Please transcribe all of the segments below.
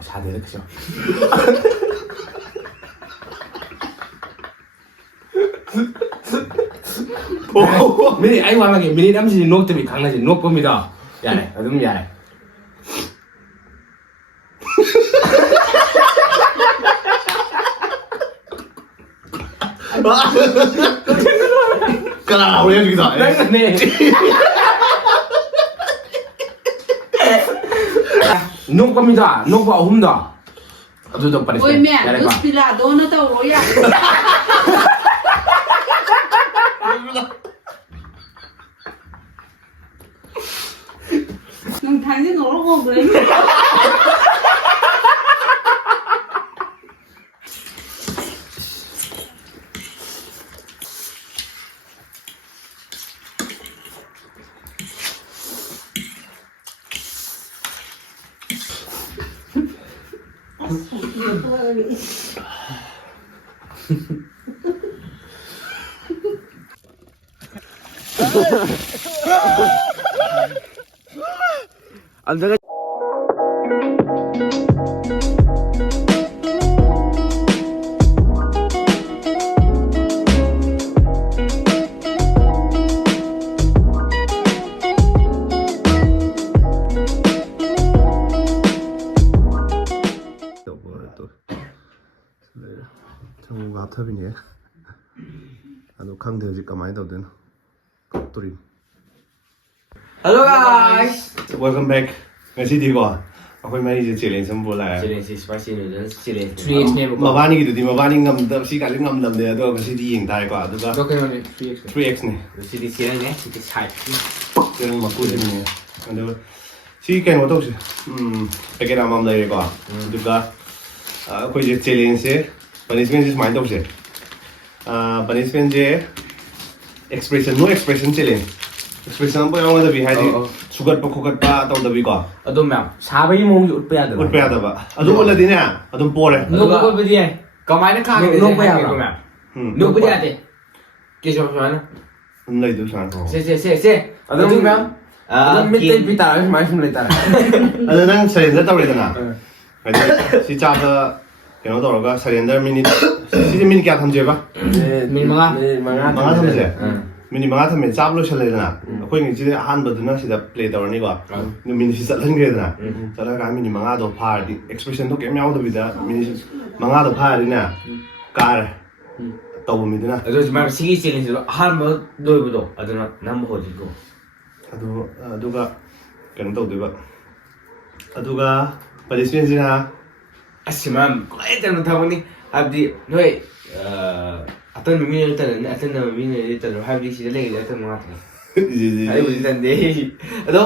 사대를 그죠. 미니 아이고 하면 미니 남신이 녹 때문에 강나지 녹 겁니다. 야래, 어둠 야래. 까라 우리 해주기다. 네. 녹 겁니다. 녹과 홈다. 어둠도 빨리. Ôi mẹ, cứ spila đó nó tao rồi à. Thằng thằng cái nó không đấy. 안 내가 정우가 탑이네. 아너 강대지 까마이 더든. 컵돌이. Hello guys. Welcome back. Ngasi di ko. Ako may ni challenge sam bola. Challenge spicy noodles challenge 3x name ko. Mabani gi di mabani ngam da si ka ngam lam de do ngasi di ying dai ko adu ga. Ko kan 3x. 3x ni. Chili challenge ne, chili chai. Kung maku din ni. Adu si ken wa to si. Pakai nama am dai ko. Adu ga ko je challenge se punishment is mind to si. Punishment je expression no expression challenge. expression po yung dabi hadi sugat pa kugat pa taw dabi ko adum ma'am sabai mo yung utpa yada utpa yada ba adum wala din ya adum pore no ko ba diyan kamay na kage no pa yada ma'am no pa yada kiso sana lay do sana se adum ma'am adum mitte pita mas mulai tara adum nang surrender taw rin na si cha da kaya daw ga surrender minute si minute kya thamje ba min mga thamje Mini mga thame chap lo chale na akoi ngi ji han ba duna sida play tor ni ba ni mini si salan ge na sala ga mini mga do phar di expression do kem yaw do bida mini mga do phar di na kar taw mi dina ado ma'am sige challenge har mo do do aduna nam ho ji ko adu ga kan taw de ba adu ga punishment ji na asi ma'am kai tan thamani abdi noi अतन मिमी ने अतन मिमी ने तो हाबी सी लेगे अतन मा जी आई बुझी तन दे अदो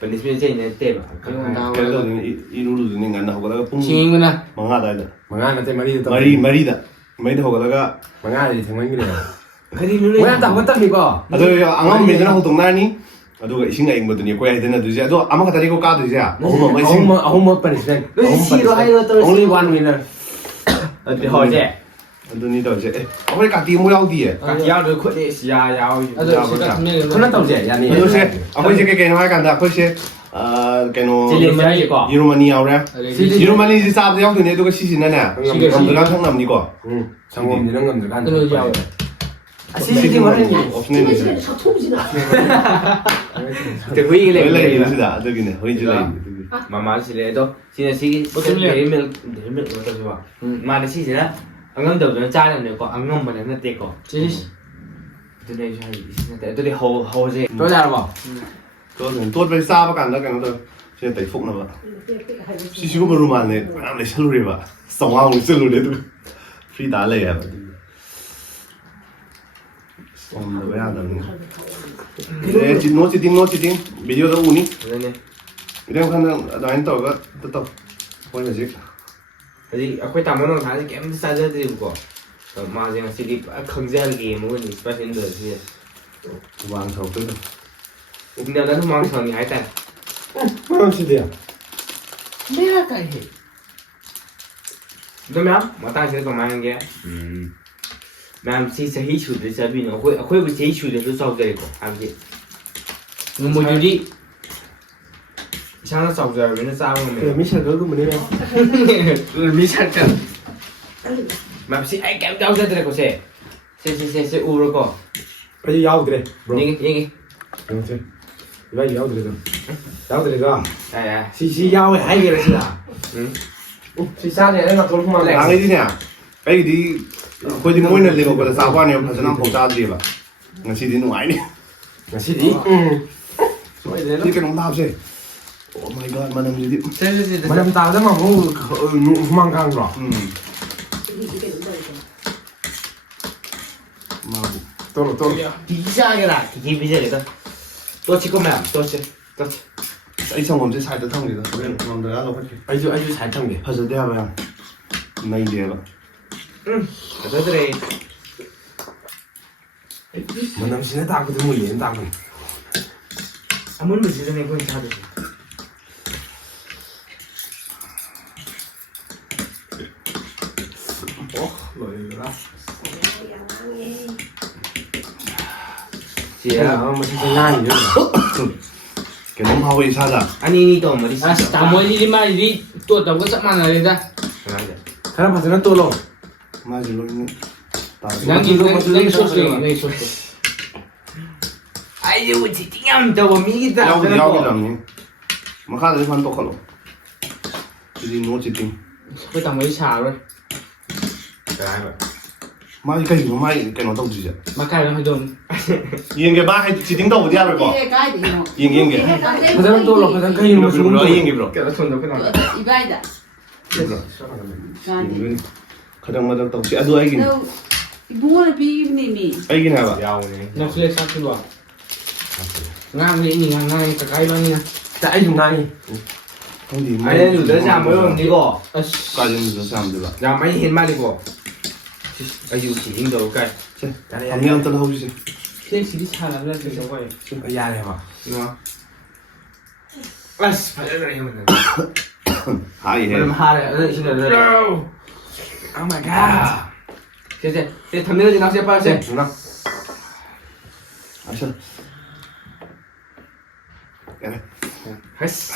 पनिशमेंट चाहिँ ने ते kan taw ni inu lu ni ngan na ho ga pung सिंगना mga da da मंगा नते मरी तो mari da mai da ho ga मंगा दि थंगै गिरे खरि नुले मोया ता मत नि को adu angam me na ho tong na ni adu ga ising ai ngod ni ko ai dena du ja adu ama ka tari ko ka du ja ahum punishment si ro hai ro to only one winner ade ho je adu ni da je akoi ka ti mo yaw di ka ya do khot ni sia yaw khona taw je ya ni adu se akoi je ke ke na kan da akoi se keno Germany yaw ra Germany ji sa da yaw ni du ga si si na na ngam da thong nam ni ko 상검 이런 건들 간 그러죠 아시지 말하는 게 없네 ni 때 회의를 lai 해 ni da adu gi ne hoi ji lai 마마실에도 진짜 시기 내면 어떻게 봐 말이 시기나 안감도 짜는 거 안감만 때 거. 진짜. 근데 이제 애들이 허제. 또 잘봐. to to pe sa ba kan da kan da se tai phuk na ba si si ko ba ru ma ne na le salu re ba song wa ngu salu le du free da le ya ba som da ya da ni ji no ji tin video da uni 네네. idan kan da an to ga to ko ne ji 아직 아까 담아놓은 다 게임 싸져드리고 마지막 시리 강제하게 게임은 스페셜인데 wang chau pe 근데 나는 망상이 하여튼 ma si dia 내가 가해 그러면 뭐 다시 또 많은 게 ma'am सी सही छूट सभी ने कोई भी सही छूट तो सब देको आगे no मोजुरी 이상한 싸우자 왜 싸우는 그래 미션 그거 뭐냐 미쳤กันมาสิไอ้แก้วเจ้าจะได้ก็เซ่เซ่อูแล้วก็ 아니 야우드래 bro 얘기 그렇지 이봐 야우드래가 야우드래가 ใช่อ่ะ 시시 야우에 하이게를 시다 시사네 내가 돌고만 랑이디냐 애기디 거기 모이는 데가 그래 사과네 가서는 보자들이 봐 ngasi디 누아이네 ngasi디 이렇게 너무 나쁘지 Oh my god 만남지디 만남 따르면 뭐 후만강 거 또 비자게라 이게 비자게다 또 치고 매 또치 이성 검지 살도 탕리다 그래 남들 알아 그렇게 아주 잘 탕게 하서 대야 봐 나 이제 봐 그들이 만남 신에 다거든 뭐 얘는 다거든 아무리 무지전에 그건 다 되지 너희들아 지야 뭐 진짜 나이 걔 너무 하고 이사자 아니 또 뭐지 아, 다모니 말이 또 너무 짝만하다. 사람 봐서는 또로 맞아 너 있는 난 소스. 아이고 지팅함 또 미기다 야우디랑니 뭐 카드 판 똑하로 지디 노지팅 그 다모니 차로. 마이 cái gì mà mai cái nó đâu gì vậy 마카를 하던. yên cái ba hay chỉ tính đâu đi ăn rồi 이게 가이드요. yên yên cái 그다음 또 올라, 그다음 cái gì mà xuống rồi yên cái bro 그래서 손도 그냥 이바이다. 가장 먼저 또 si adu ai gini 너 이봉원을 비님이 ai gini hả 야오네 넷플릭스 하기로 와. ngang cái cái đó nha. tại dùng ngay không thì 아니 누가 잘못 이거 까지는 저 사람들 야 많이 흰 말이고 아유 힘도 가 감량 또 하고 있어 cái gì 차라는 거 거예요. 야 해봐 이거 아씨 발레를 해면 하이 해 그럼 하래 신을 Oh my god 이제 담내지 낚시 빠세 누나 아셔 그래 했어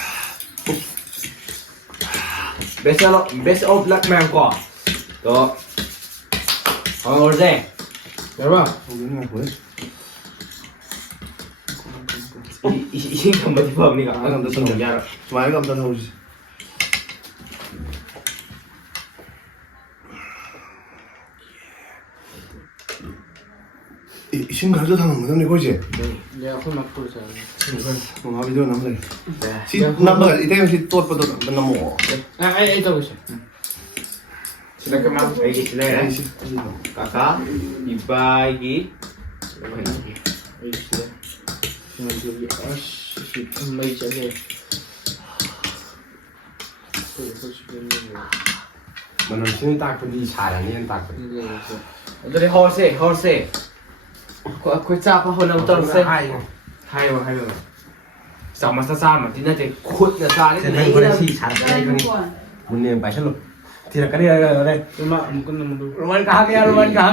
best of luck man 거 또 어제 여러분, 누나 뭐해 이 신경 못 입어 니가 아 감도 신경 좀 야 많이 감도 하고 있어 이 신가서 사는 거는 이거지 내가 홀만 풀자. 뭐 하비도 남들 시 남가 이때 시 또 뻗어 너무 아, 저거 있어. silakan lagi silakan 시 kakak dibagi 여기 있어. 여기 아씨, 정말 이제 mình xin ta con đi xài là nên ta Jadi horse. Kau cakap apa nak betul se? Hai bang. Sama sama. Tidak je kut nak sari. Thế này con đi xài đây con đi mình niềm bài luôn thì là cái này ở đây 엄마 묶는 놈도. roman kah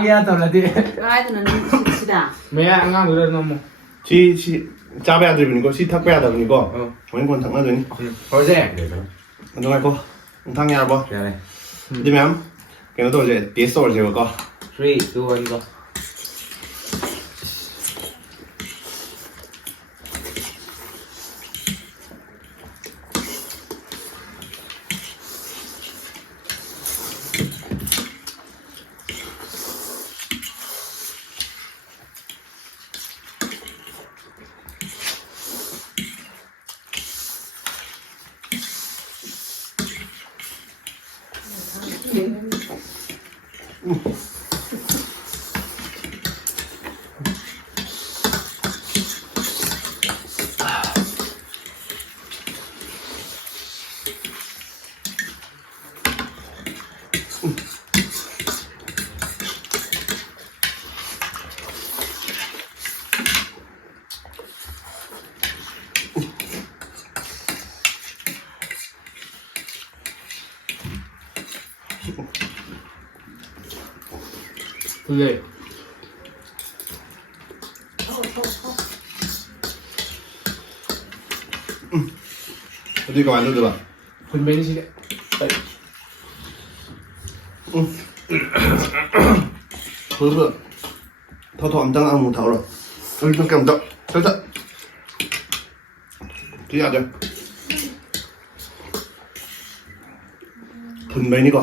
gaya tao là thì 가이드는 시다. 매야 안강 그래 너무. si cha bé rồi mình có si thắc bé rồi mình có mấy con thằng nó rồi Horse. đúng rồi cô thằng nhà bố đi mẹ cái nó tôi sẽ tiếp sổ rồi cô 3, 2, 1 go. 그게 어디 가 만들어 봐. คุณเบนสิ 그래서 더더 암당 아무 다 얼어. 얼른 깜짝. 살짝. 뒤에 앉아. 분배니까.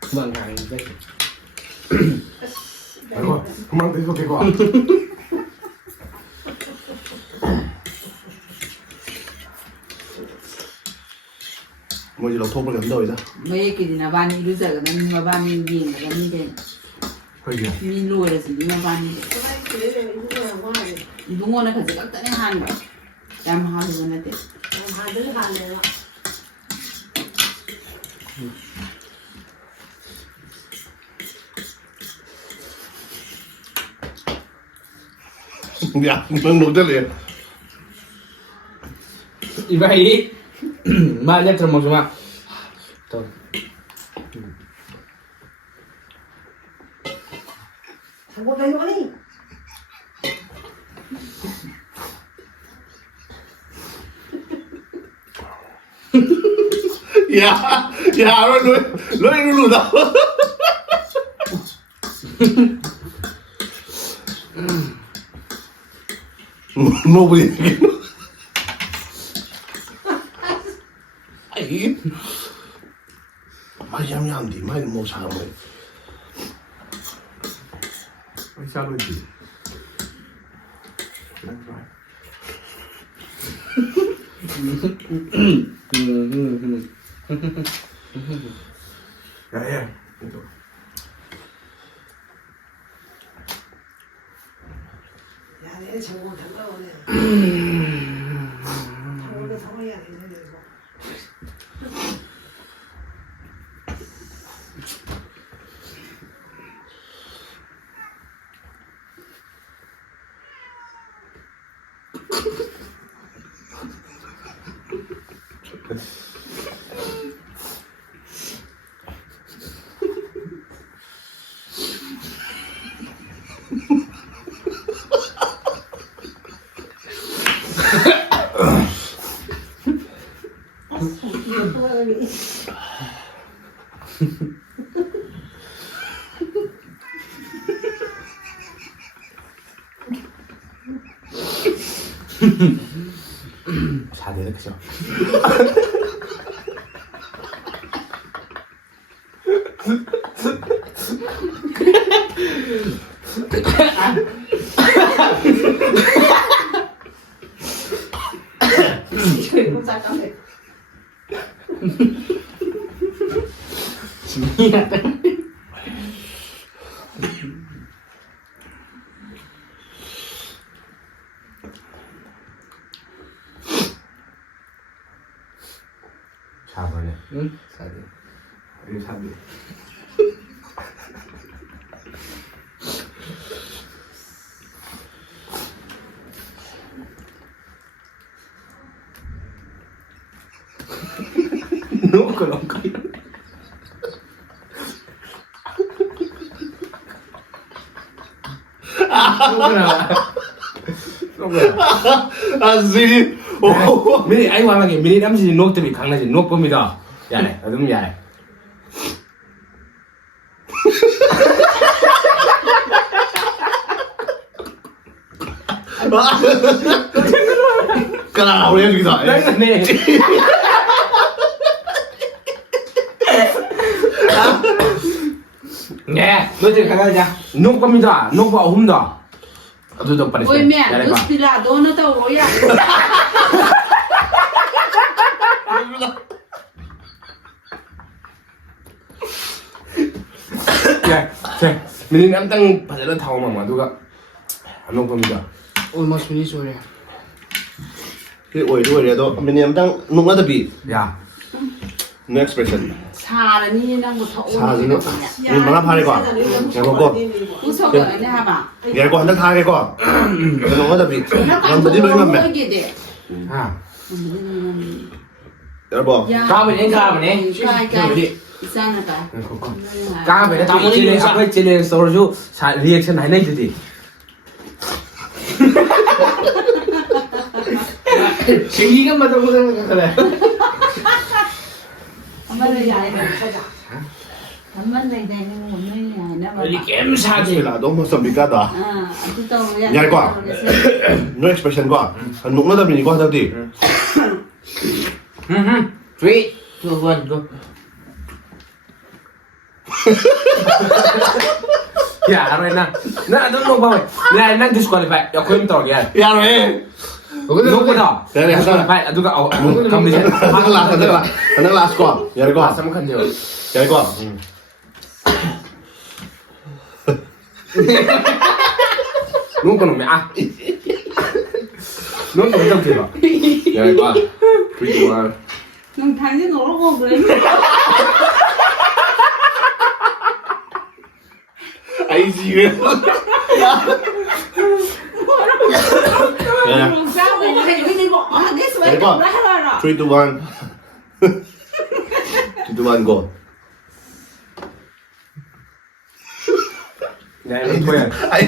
그만 가는 데 아이고, 그만 계속 되고. 뭐지, 너 토벌 간다 이제. ไม่ได้กินนะบ้านนี้รู้จักกันนั้นมาบ้านนี้ยิงแล้วนี่เด่น 그게. มีรวยเลยสิมาบ้านนี้ 그래 이거는 뭐하지? ลุงว่าเขาจะตั้งแต่หันแบบจำหาดูนะเด็ก 다들 가네요. 야, 넌 못할래. อีไปอีมาเรียกจะมองใช่ไหมตัว 자고 다녀니? 야, 야, 너 이리로 나. 뭐 보니? 아이, 많이 하면 안 돼. 많이 못 살아. 살아지. 야야. 야, 내 자고 달라오네. 자고도 상황이야 되는데 이거. 이거 돌아가니. 잘 되네 그죠? 이거 잠깐만. 진이야 잘하네. 응? 잘해. 이거 잘해. 너무 그런 거 아, 선생님. 오. 미니 아이고 하나게 미니 남신이 녹 때문에 강나지 녹 봅니다 야래 어둠 야래 가라, 우리 해주기다. 네 네, 너 지금 가자. 녹 봅니다. 녹 봐, 홈다. 너도 빨리. โอ้ยแม่ดูสปิลาโดนตัวโอ้ย 야, 자, 미니 남당 바다를 타고 막 누가 안녹 봅니다. Almost finished already. 그 오히려 미니엄당 농가다 비. 야, No expression. ชาแล้วนี่นั่งบนโต๊ะ 사라지는. 이 만화 팔이 거. 야, 먹고. ผู้สอบอะไรเนี่ยค่ะบ่ะ 얘거 한달 다 해거. 농가다 비. แล้วการ 난 ตัว 뭐지 โอ้ 너희만 ย 매. เด็ด 아, 여러분. ยา 가면 해, 가면 해. 가야, 가야. 이상한 거. 까베라 찔레 앞에 찔레 서로주 리액션 하나 있지. 생기가 맞아 보는 거래. 엄마를 야이를 찾아. 엄마는 내는 오늘 야나 봐. Ele quer me sabe. là đúng một bị cắt à 아또 야. nhai quả no expression quả nụng nó đâm mình qua đâu thì 3, 2, 1, go. Ya, rồi nè. Nè, don't know bao. Nè, nang disqualify. Ya koy mto ya. ya rồi Lúc đó đó. Đây, đây, Disqualify. Aduga come đi. thằng nó last quả ya rồi quả Sama kan dia. ya rồi quả Nung kono me ah. Nung kono đâu kìa. Ya rồi quả. 3 2 1. 넌 당신 오르고 그래. ấy gì vậy sao vậy? Cái đi bỏ cái sợi Đấy con. lá rồi rồi. 3 2 1 3 2 1 go Nè, đi thôi. ấy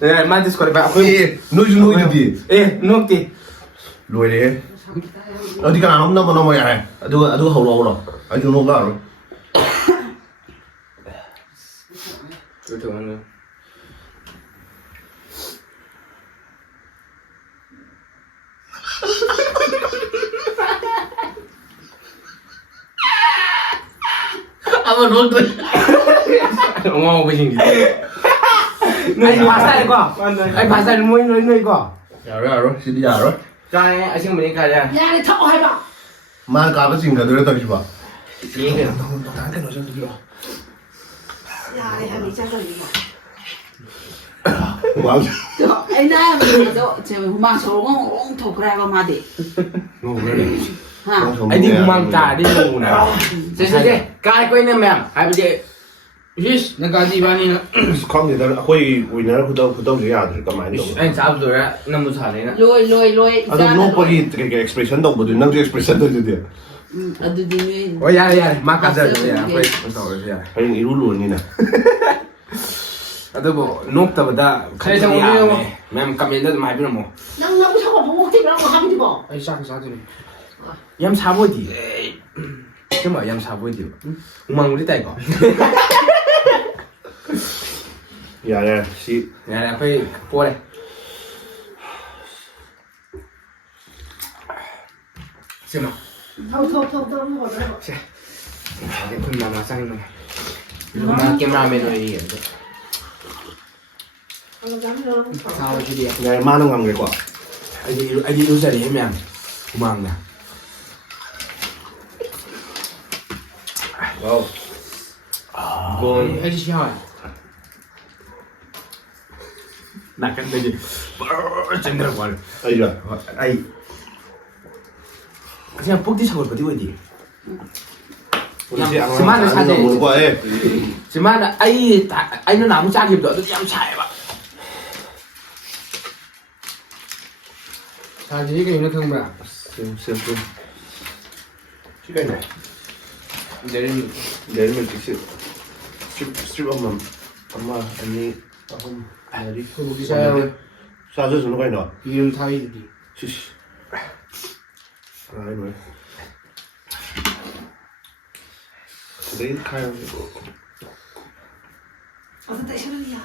Nè, man disqualify. ê nuôi nuôi gì Eh, nung ti. nuôi đi đi cái nào nó mà này đưa hầu lâu rồi anh đưa nó rồi Tôi thử ăn. mà nuôi tôi Ngon cái gì? Anh pasal ko. Anh pasal nuôi ko. dạ rồi xin đi rồi Trai ấy, xin mình đi cả ra. 야, 니 타고 해봐. mà cả cái gì cả đưa tao đi vào Ý kìa. cái nó sẽ đi vào 야, 야, 니 잠깐 이거. wow 저 애나 저 후망 저거 옹토 그래가 마디. ngu cái này 하. Anh đi mang trà đi ngủ nào. Thế, cái quên em mẹ. Hai bên chị. Yes, nó có gì bạn đi nữa. không thì tao quay quay nó cứ đâu gì à thì cầm máy đi Anh sao rồi á, năm mươi thằng đấy nè. 로이. à đâu nó quay cái expression đâu mà tụi nó cái expression thôi chứ 어디니. Oh ya ya, makan saja ya. Apa itu ya. anh nghĩ luôn như này Aduh bu, nuk tahu dah. Saya sama dia, Bu. Mem kami itu mai belum. 난 너무 차고 보고티라고 하면 되고. Anh sao sao rồi. Yam sabu di. Cuma yam sabu di. Umang udah tahu kok. dạ dạ xí Ya, apa boleh. Sino? 더더더더 먹어. Cái phần nào mà sang này. Mà cameraman rồi gì vậy? Sao chứ đi. ngày mai nó ngầm cái quả Anh đi đâu ra đấy mem? Umang nè. wow Rồi, anh đi hỏi. Nak kan tadi. Cendera wal. ấy rồi Ai. Kaya puk di sagol pati wedi. semana saja muốn qua ấy Cuman ai nó nằm cha kịp đó tôi em xài bạn. Sao chứ cái nó không bảo. xem chứ cái này Để mình chỉ strip 엄마 언니 조금 아니 đi sao? sao rồi nó quay nó 이름 타이 đi. 쉬쉬 아 이거 내일 가요 어떤 시간이야.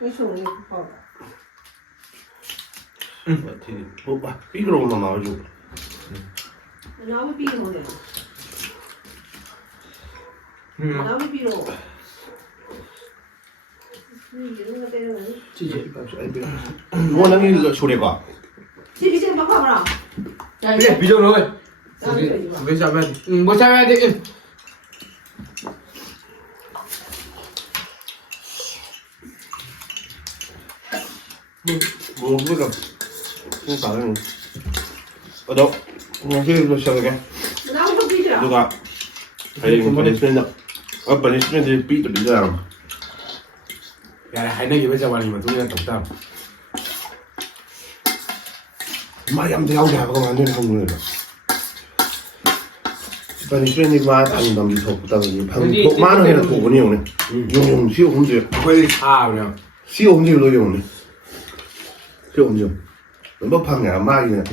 무슨 거? thì ít rồi mà nói dù nó mới bị rồi. nó mới bị rồi. 이런 거 때문에. 뭐 나는 소리가 TV 좀 바꿔봐라. Bây video rồi. Bây giờ về. Bố sao về đi. 뭐 그러니까 다른 너 그냥 힐로 시작해 나도 비자. 누가 아니 punishment punishment beat the bizarre 야, 하이나기가 자와니만 동이나 떴다. 말이 안 돼요. 하고 안 되는 한국어로. 스페니쉬는 말 안 넘기 좋다더니 방금 많은 해는 도군이 오네. 용 시오 혼자. 거의 다 그냥. 시오 혼자로 용네. 시오 혼자. 뭐 방야 말이네.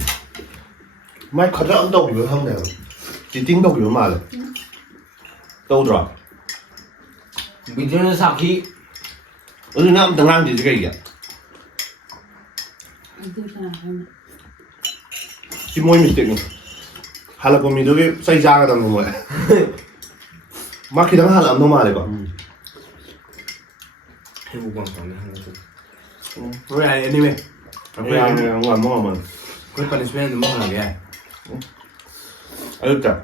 말 가져 안 더고 한 대. 지띵 더고 말. 더더라. 민준은 사기. 어느 날 당랑 gì cái gì ạ? Chỉ môi mình tiện hay là của mình đối với xây ra cái tầm của mọi mà khi tháng hai là nó mà đấy còn 해보고 왔네 한국. 왜 애니메? cái này ngoài mò mà 그 파니스멘트 먹으라게. ấy chả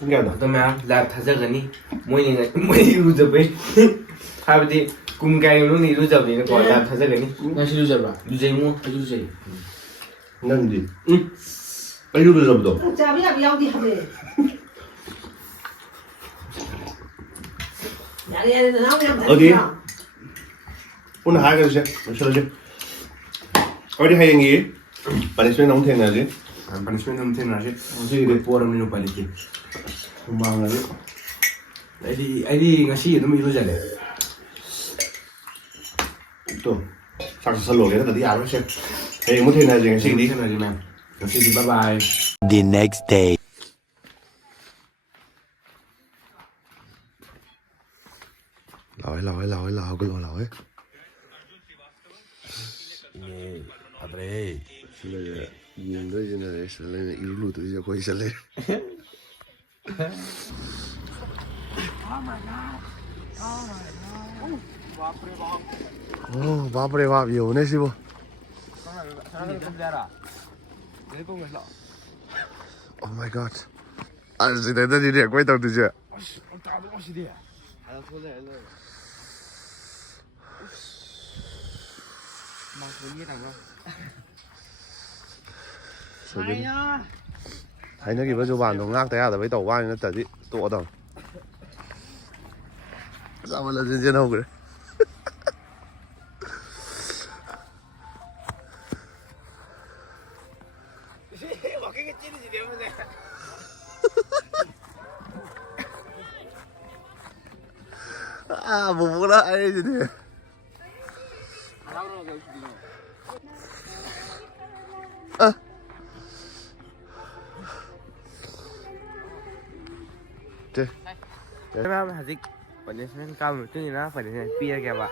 không nghe đâu 어떠면 나 타자가니 뭐니 루저베. 하버디 꿈가이 루니 루저베는 거나 타자가니. 나 시루자봐. 루제모. 해주세요. nên gì ấy luôn rồi rồi Thằng cha biết làm nhau thì học để. Nhà đi ăn nó làm ở đi 오늘 hai cái gì sao chứ ở đi hay gì bạn sẽ nóng thêm là gì 파니스멘트 넘테는 아시. 어제 그 보람을 빨리기. mang là gì 아이디 ngasi 너무 이루자래. 또 chắc sơ lỗi cái là đi ăn nó xem hey muốn thêm là gì xin đi thêm là gì mà. ngasi đi bye bye. The next day. Lỗi cái lỗi. Adre. Nhìn đôi chân này sẽ lên yếu lụt tôi sẽ quay sẽ lên. Oh, 바쁘래 밥 요네 시보. Oh my god. À, gì đấy ta đi để quay tàu từ chưa? Thấy nó kì bây giờ bàn nó ngác té à, tại với tàu qua nó tờ đi tụa tàu. Sao mà là trên hông rồi? À, bụng đó ai gì thế? 아. 네. 그러면 아직 번역은 까면 뜨니나 번역은 삐하게 봐.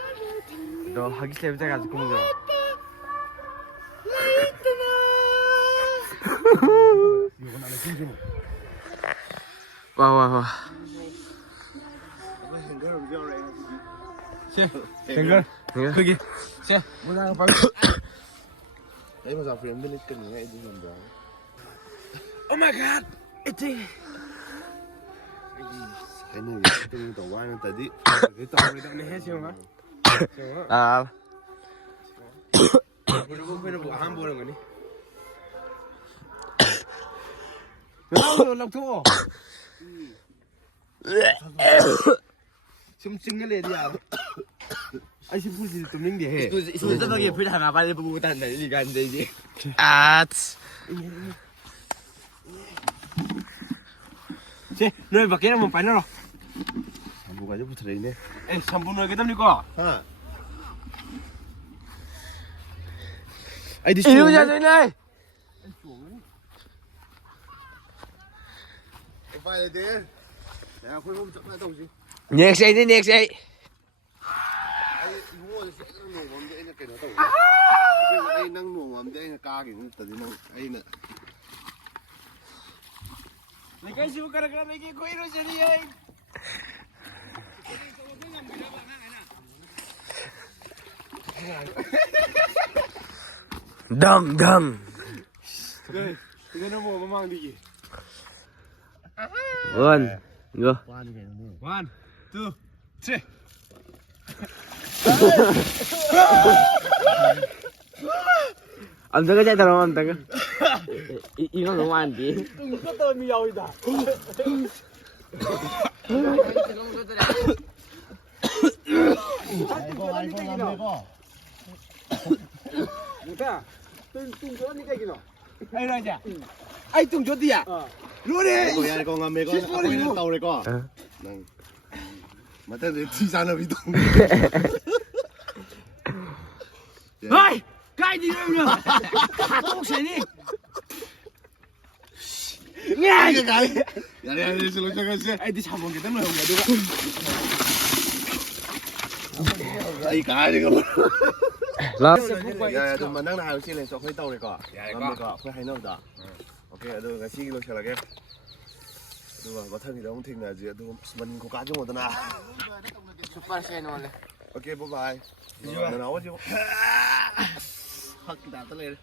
너 하기 때문에 가지고 공격. 와. 생각. 거기. 자, 뭐나 봐. Đấy mà dạo phía bên cái này đi nhìn đó. Oh my god. It's Cái này tôi tàu qua nó tới đi. cái tàu này hết chưa hả? 아. 그리고 뭐 한 보는 거니? 너 연락도. 좀 찍을래 야. 아시 부지 좀 링게 해. 이소저게 불 하나 빨리 보고 단다 이가 안 되지. 아. 제, 너 밖에 한번 빠져라. 뭐가 좀 붙어 있네. 에, 3분 후에 됩니까? 하. 아이디 이루자 저네. Phải là thế. Để khôi phục chắc là đâu gì. Next day next day. Ai mua sẽ năng nổ mắm để cái nó tàu. Ai năng nổ mắm để ca cái tự nhiên ai nè. 내가 지금 가라 이게 거의로 저리야. 덤덤. 그래, 이거는 뭐 망디기. 원. 이거. 1, 2, 3. 안 되게 잘 들어간다. 이거 너무 안 돼. 이것도 미야오이다. ai tung cho đi à luôn đi Cô ya con ngâm mê con quay lên tàu này con. Nâng. Mà tên thì chi ra nó bị tung. ơi cái gì đâu nữa hả tung xe đi nghe cái. Ya ya ya solo cho cái ai đi chào mừng cái tấm này không được Ai cái đi con. Lắm. Ya ya 좀 만나는 하루 씨는 저 거기 tàu này con. ngâm con phải hay nó đó. Ok, rồi cái gì luôn chờ là cái. Rồi có thân thì đâu thình là gì tôi mình có cá chung một tấn à. super xe nó này Ok, bye bye. Nó nói chứ. Hắc đã tới lên.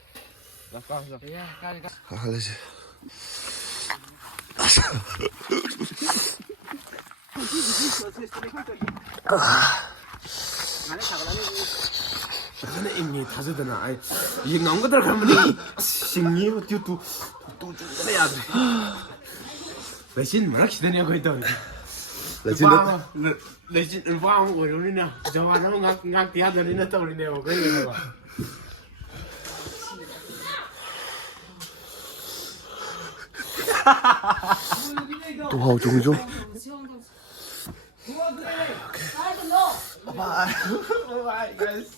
là con rồi cái 알레지. 나는 이미 다 되잖아. 아이 이게 너무 들어가면 신기 어떻게 또 해야 돼. 레진 뭐라 기다려 있다. 레진 와운 거 이러냐. 저와 너무 각 뒤에 들리는 또 우리네요. 그래 봐. 또 하고 종이 좀. Bye. Bye guys.